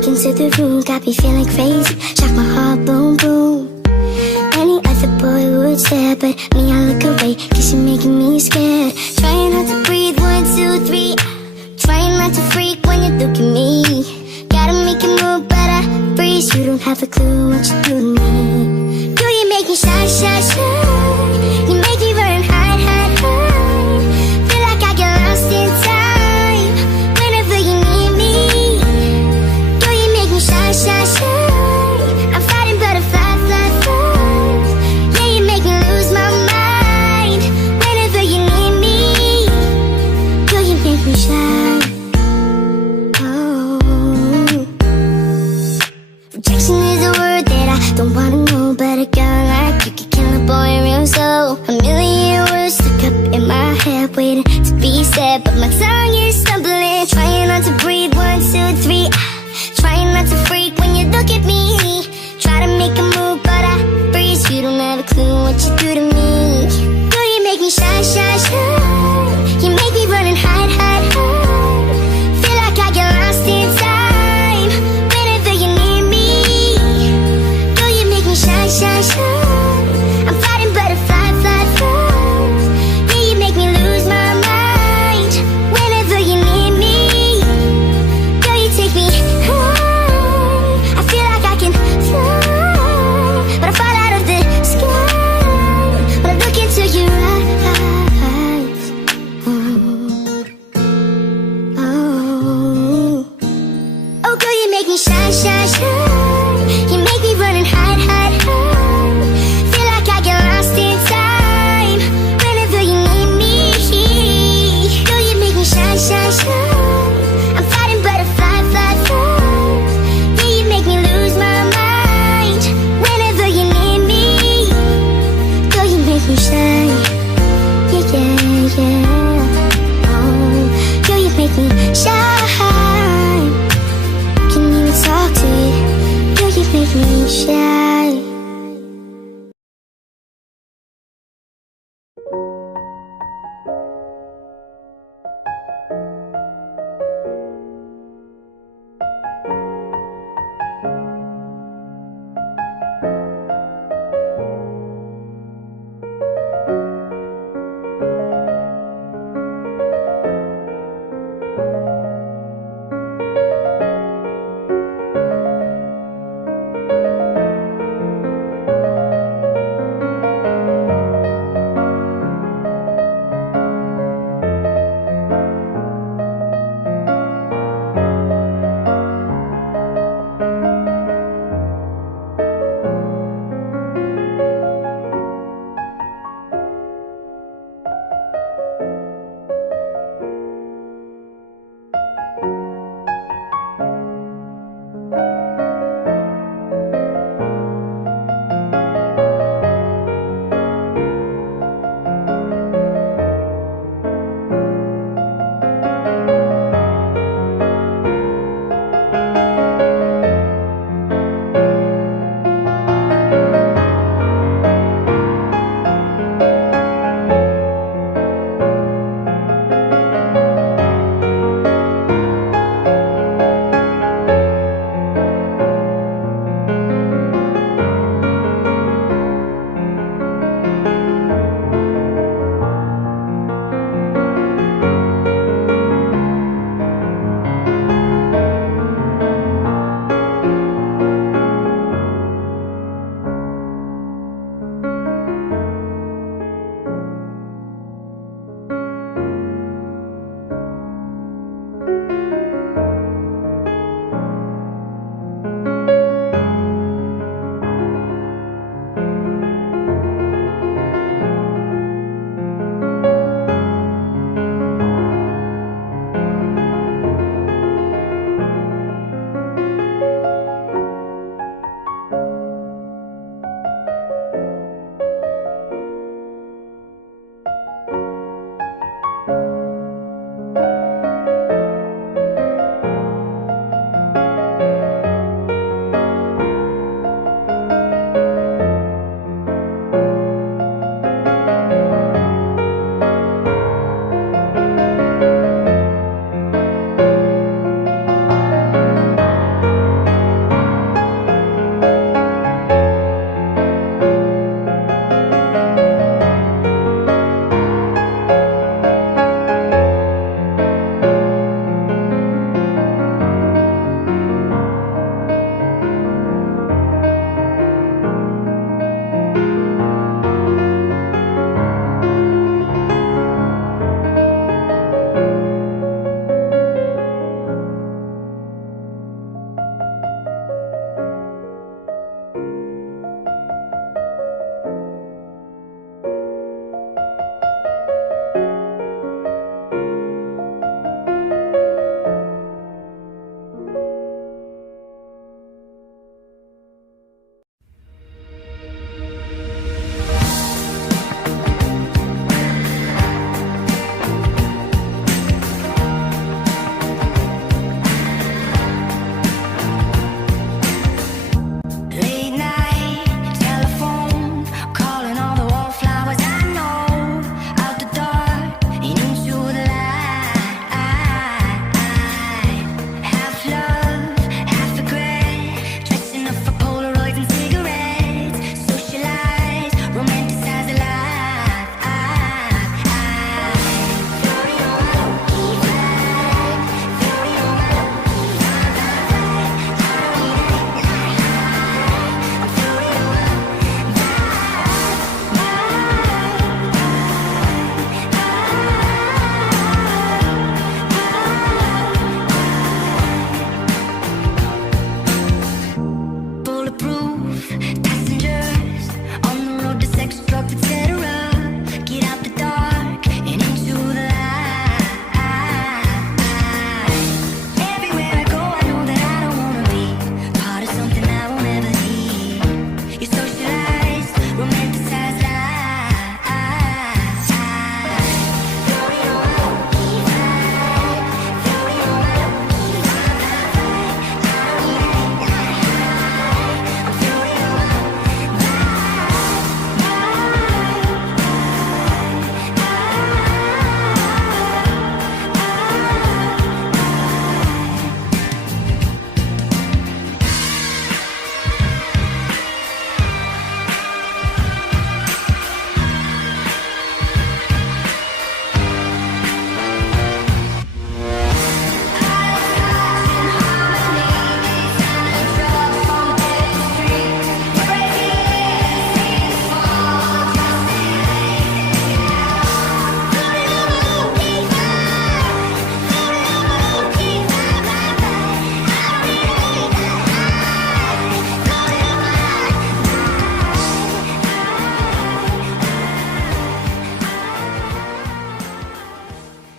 Into the room, got me feeling crazy. Shock my heart, boom, boom. Any other boy would stare, but me, I look away, cause you're making me scared. Trying not to breathe, 1, 2, 3. Trying not to freak when you look at me. Gotta make it move, but I freeze. You don't have a clue what you do to me. Do you make me shy, shy, shy? You make me run, hide, hide, hide. Feel like I get lost in time whenever you need me. Shy, shy, shy. I'm fighting butterfly, fly, fly. Yeah, you make me lose my mind whenever you need me. Girl, you make me shy. Oh. Rejection is a word that I don't wanna know, but a girl like you can kill a boy real slow. A million words stuck up in my head, waiting to be said, but my tongue is stumbling. Trying not to breathe, 1, 2, 3. Trying not to freak look at me. Try to make a move, but I freeze. You don't have a clue what you do to me.